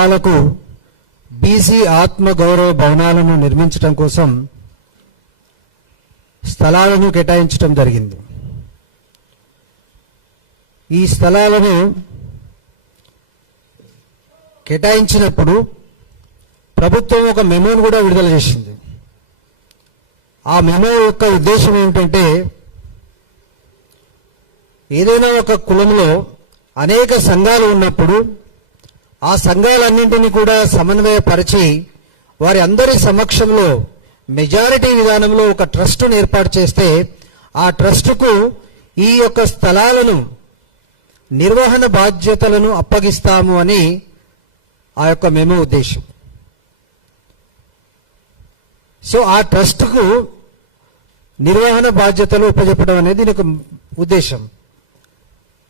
స్థలాలకు బీసీ ఆత్మగౌరవ భవనాలను నిర్మించడం కోసం స్థలాలను కేటాయించడం జరిగింది. ఈ స్థలాలను కేటాయించినప్పుడు ప్రభుత్వం ఒక మెమోను కూడా విడుదల చేసింది. ఆ మెమో యొక్క ఉద్దేశం ఏమిటంటే, ఏదైనా ఒక కులంలో అనేక సంఘాలు ఉన్నప్పుడు ఆ సంఘాలన్నింటినీ కూడా సమన్వయపరిచి వారి అందరి సమక్షంలో మెజారిటీ విధానంలో ఒక ట్రస్టును ఏర్పాటు చేస్తే ఆ ట్రస్టుకు ఈ యొక్క స్థలాలను నిర్వహణ బాధ్యతలను అప్పగిస్తాము అని ఆ యొక్క మెమో ఉద్దేశం. సో ఆ ట్రస్టుకు నిర్వహణ బాధ్యతలు ఉపజెప్పడం అనేది దీని ఒక ఉద్దేశం.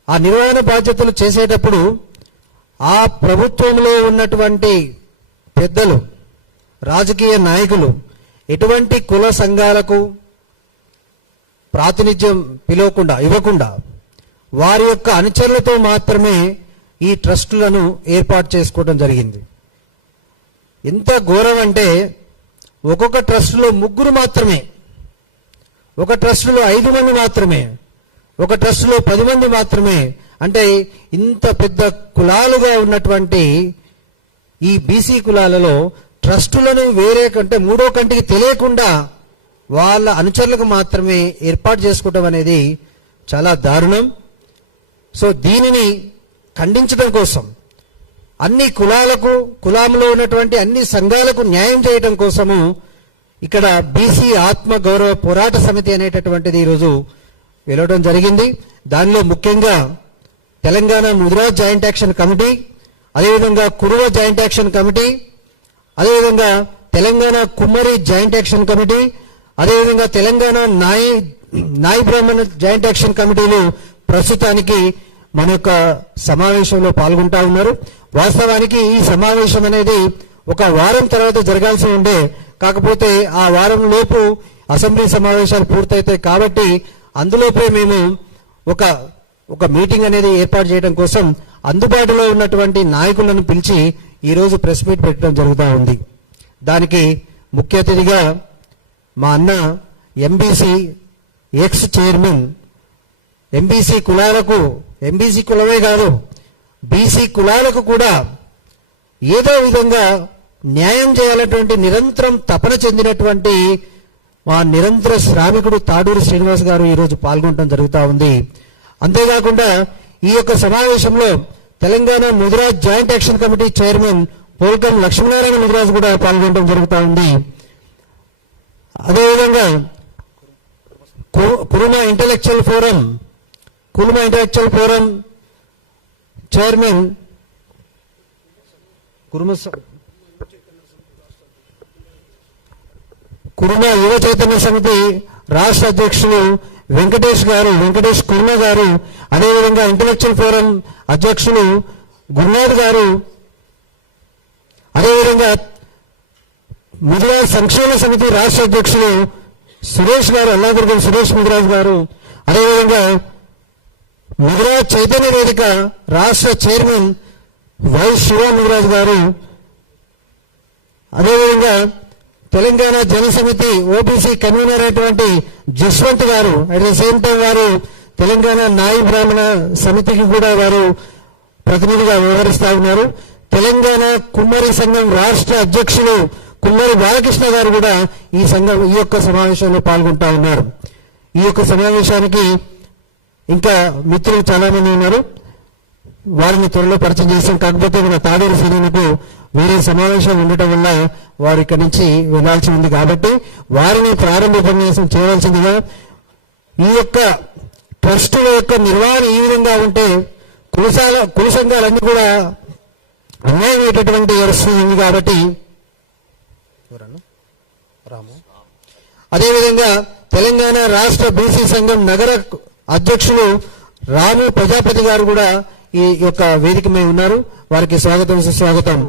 ఆ నిర్వహణ బాధ్యతలు చేసేటప్పుడు ఆ ప్రభుత్వంలో ఉన్నటువంటి పెద్దలు, రాజకీయ నాయకులు ఎటువంటి కుల సంఘాలకు ప్రాతినిధ్యం ఇవ్వకుండా వారి యొక్క అనుచరులతో మాత్రమే ఈ ట్రస్టులను ఏర్పాటు చేసుకోవడం జరిగింది. ఎంత ఘోరం అంటే, ఒక్కొక్క ట్రస్టులో 3 మాత్రమే, ఒక ట్రస్టులో 5 మంది మాత్రమే, ఒక ట్రస్టులో 10 మంది మాత్రమే. అంటే ఇంత పెద్ద కులాలుగా ఉన్నటువంటి ఈ బీసీ కులాలలో ట్రస్టులను వేరే కంటే మూడో కంటికి తెలియకుండా వాళ్ళ అనుచరులకు మాత్రమే ఏర్పాటు చేసుకోవడం అనేది చాలా దారుణం. సో దీనిని ఖండించడం కోసం అన్ని కులాలకు, కులంలో ఉన్నటువంటి అన్ని సంఘాలకు న్యాయం చేయడం కోసము ఇక్కడ బీసీ ఆత్మ గౌరవ పోరాట సమితి అనేటటువంటిది ఈరోజు వెలవడం జరిగింది. దానిలో ముఖ్యంగా Telangana Mudiraj joint action committee, అదేవిధంగా కురువ జాయింట్ యాక్షన్ కమిటీ, అదేవిధంగా తెలంగాణ కుమ్మరి జాయింట్ యాక్షన్ కమిటీ, అదేవిధంగా తెలంగాణ నాయి బ్రాహ్మణ జాయింట్ యాక్షన్ కమిటీలు ప్రస్తుతానికి మన యొక్క సమావేశంలో పాల్గొంటా ఉన్నారు. వాస్తవానికి ఈ సమావేశం అనేది ఒక వారం తర్వాత జరగాల్సి ఉండే, కాకపోతే ఆ వారం లోపు అసెంబ్లీ సమావేశాలు పూర్తవుతాయి కాబట్టి అందులోపే మేము ఒక మీటింగ్ అనేది ఏర్పాటు చేయడం కోసం అందుబాటులో ఉన్నటువంటి నాయకులను పిలిచి ఈరోజు ప్రెస్ మీట్ పెట్టడం జరుగుతూ ఉంది. దానికి ముఖ్య అతిథిగా మా అన్న ఎంబీసీ ఎక్స్ చైర్మన్, ఎంబీసీ కులాలకు, ఎంబీసీ కులమే కాదు బీసీ కులాలకు కూడా ఏదో విధంగా న్యాయం చేయాలటువంటి నిరంతరం తపన చెందినటువంటి మా నిరంతర శ్రామికుడు తాడూరు శ్రీనివాస్ గారు ఈరోజు పాల్గొనడం జరుగుతూ ఉంది. అంతేకాకుండా ఈ యొక్క సమావేశంలో Telangana Mudiraj joint action committee chairman Polkam Lakshminarayana Mudiraj కూడా పాల్గొనడం జరుగుతూ ఉంది. అదేవిధంగా Kuruma intellectual forum chairman Kuruma యువ చైతన్య సమితి రాష్ట్ర అధ్యక్షులు వెంకటేష్ కుర్మ గారు, అదేవిధంగా ఇంటలెక్చువల్ ఫోరం అధ్యక్షులు గురునాథ్ గారు, అదేవిధంగా ముదిరాజ్ సంక్షేమ సమితి రాష్ట్ర అధ్యక్షులు సురేష్ గారు, అల్లాదుర్గం సురేష్ ముదిరాజ్ గారు, అదేవిధంగా ముదిరాజ్ చైతన్య వేదిక రాష్ట్ర చైర్మన్ వై శివ ముదిరాజ్ గారు, అదేవిధంగా తెలంగాణ జన సమితి ఓబీసీ కన్వీనర్ అయినటువంటి జస్వంత్ గారు, అట్ ద సేమ్ టైం వారు తెలంగాణ నాయి బ్రాహ్మణ సమితికి కూడా వారు ప్రతినిధిగా వ్యవహరిస్తా ఉన్నారు. తెలంగాణ కుమ్మరి సంఘం రాష్ట్ర అధ్యక్షులు కుమ్మరి బాలకృష్ణ గారు కూడా ఈ యొక్క సమావేశంలో పాల్గొంటా ఉన్నారు. ఈ యొక్క సమావేశానికి ఇంకా మిత్రులు చాలా మంది ఉన్నారు, వారిని త్వరలో పరిచయం చేస్తాం. కాకపోతే మన తాడూరు శ్రీనికు వేరే సమావేశం ఉండటం వల్ల వారు ఇక్కడి నుంచి వెళ్లాల్సి ఉంది కాబట్టి వారిని ప్రారంభ ఉపన్యాసం చేయవలసిందిగా, ఈ యొక్క ట్రస్టుల యొక్క నిర్వహణ ఈ విధంగా ఉంటే కుల సంఘాలన్నీ కూడా అన్యాయమైనటువంటి వస్తుంది కాబట్టి, అదేవిధంగా తెలంగాణ రాష్ట్ర బీసీ సంఘం నగర అధ్యక్షులు రాము ప్రజాపతి గారు కూడా ఈ యొక్క వేదిక మీద ఉన్నారు. వారికి స్వాగతం, సుస్వాగతం.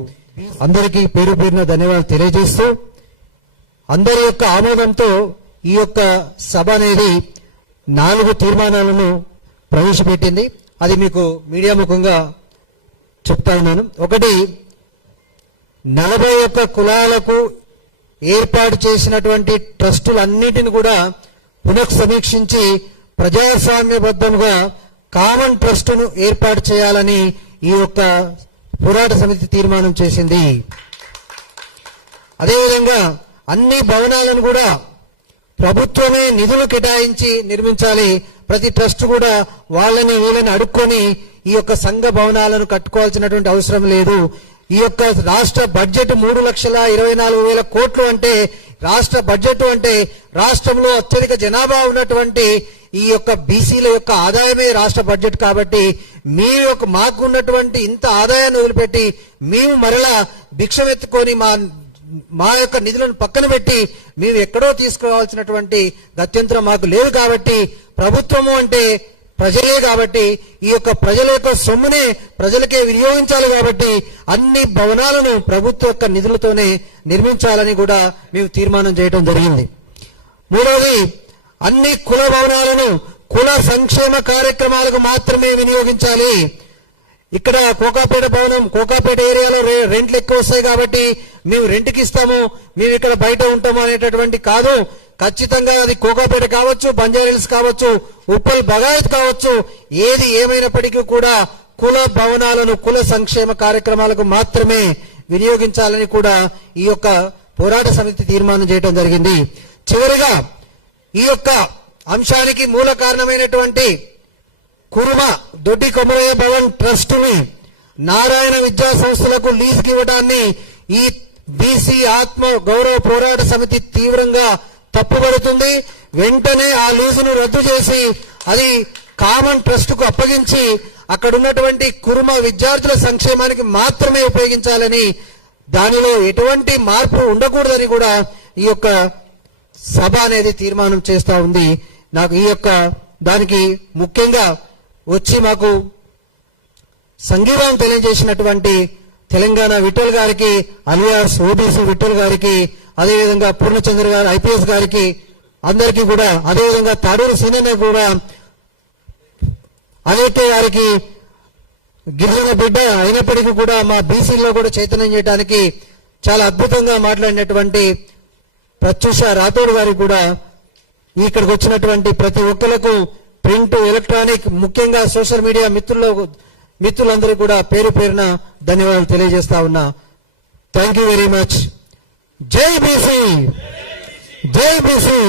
అందరికీ పేరు పేరున ధన్యవాదాలు తెలియజేస్తూ, అందరి యొక్క ఆమోదంతో ఈ యొక్క సభ అనేది 4 తీర్మానాలను ప్రవేశపెట్టింది. అది మీకు మీడియా ముఖంగా చెప్తా ఉన్నాను. ఒకటి, 41 కులాలకు ఏర్పాటు చేసినటువంటి ట్రస్టులన్నిటిని కూడా పునఃసమీక్షించి ప్రజాస్వామ్యబద్ధంగా కామన్ ట్రస్టును ఏర్పాటు చేయాలని ఈ యొక్క పోరాట సమితి తీర్మానం చేసింది. అదేవిధంగా అన్ని భవనాలను కూడా ప్రభుత్వమే నిధులు కేటాయించి నిర్మించాలి. ప్రతి ట్రస్ట్ కూడా వాళ్ళని వీళ్ళని అడుక్కొని ఈ యొక్క సంఘ భవనాలను కట్టుకోవాల్సినటువంటి అవసరం లేదు. ఈ యొక్క రాష్ట్ర బడ్జెట్ 3,24,000 కోట్లు అంటే రాష్ట్ర బడ్జెట్ అంటే రాష్ట్రంలో అత్యధిక జనాభా ఉన్నటువంటి ఈ యొక్క బీసీల యొక్క ఆదాయమే రాష్ట్ర బడ్జెట్. కాబట్టి మాకు ఉన్నటువంటి ఇంత ఆదాయాన్ని వదిలిపెట్టి మేము మరలా భిక్షమెత్తుకొని మా యొక్క నిధులను పక్కన పెట్టి మేము ఎక్కడో తీసుకురావాల్సినటువంటి గత్యంతరం మాకు లేదు. కాబట్టి ప్రభుత్వము అంటే ప్రజలే, కాబట్టి ఈ యొక్క ప్రజల యొక్క సొమ్మునే ప్రజలకే వినియోగించాలి. కాబట్టి అన్ని భవనాలను ప్రభుత్వ యొక్క నిధులతోనే నిర్మించాలని కూడా మేము తీర్మానం చేయడం జరిగింది. మూడవది, అన్ని కుల భవనాలను కుల సంక్షేమ కార్యక్రమాలకు మాత్రమే వినియోగించాలి. ఇక్కడ కోకాపేట భవనం, కోకాపేట ఏరియాలో రెంట్లు ఎక్కువ వస్తాయి కాబట్టి మేము రెంట్కి ఇస్తాము, మేము ఇక్కడ బయట ఉంటాము అనేటటువంటి కాదు. ఖచ్చితంగా అది కోకాపేట కావచ్చు, బంజారాహిల్స్ కావచ్చు, ఉప్పల్ బగాయత్ కావచ్చు, ఏది ఏమైనప్పటికీ కూడా కుల భవనాలను కుల సంక్షేమ కార్యక్రమాలకు మాత్రమే వినియోగించాలని కూడా ఈ యొక్క పోరాట సమితి తీర్మానం చేయడం జరిగింది. చివరిగా ఈ యొక్క అంశానికి మూల కారణమైనటువంటి కురుమ దొడ్డి కొమరయ్య భవన్ ట్రస్ట్ ని నారాయణ విద్యా సంస్థలకు లీజుకి ఇవ్వడాన్ని ఈ బీసీ ఆత్మ గౌరవ పోరాట సమితి తీవ్రంగా తప్పుపడుతుంది. వెంటనే ఆ లీజును రద్దు చేసి అది కామన్ ట్రస్ట్ కు అప్పగించి అక్కడ ఉన్నటువంటి కురుమ విద్యార్థుల సంక్షేమానికి మాత్రమే ఉపయోగించాలని, దానిలో ఎటువంటి మార్పు ఉండకూడదని కూడా ఈ యొక్క సభ అనేది తీర్మానం చేస్తా ఉంది. నాకు ఈ యొక్క దానికి ముఖ్యంగా వచ్చి మాకు సంఘీభావం తెలియజేసినటువంటి తెలంగాణ విఠల్ గారికి, అలియాస్ ఓబీసీ విఠల్ గారికి, అదేవిధంగా పూర్ణచంద్ర గారు ఐపీఎస్ గారికి అందరికీ కూడా, అదేవిధంగా తాడూరు సీనన్న కూడా అనేకే గారికి గిరిజన బిడ్డ అయినప్పటికీ కూడా మా బీసీలో కూడా చైతన్యం చేయడానికి చాలా అద్భుతంగా మాట్లాడినటువంటి ప్రత్యూష రాథోడ్ గారికి కూడా, ఇక్కడికి వచ్చినటువంటి ప్రతి ఒక్కరికి ప్రింట్, ఎలక్ట్రానిక్, ముఖ్యంగా సోషల్ మీడియా మిత్రులందరూ కూడా పేరు పేరున ధన్యవాదాలు తెలియజేస్తా ఉన్నా. Thank you very much. జై బీసీ, జై బీసీ.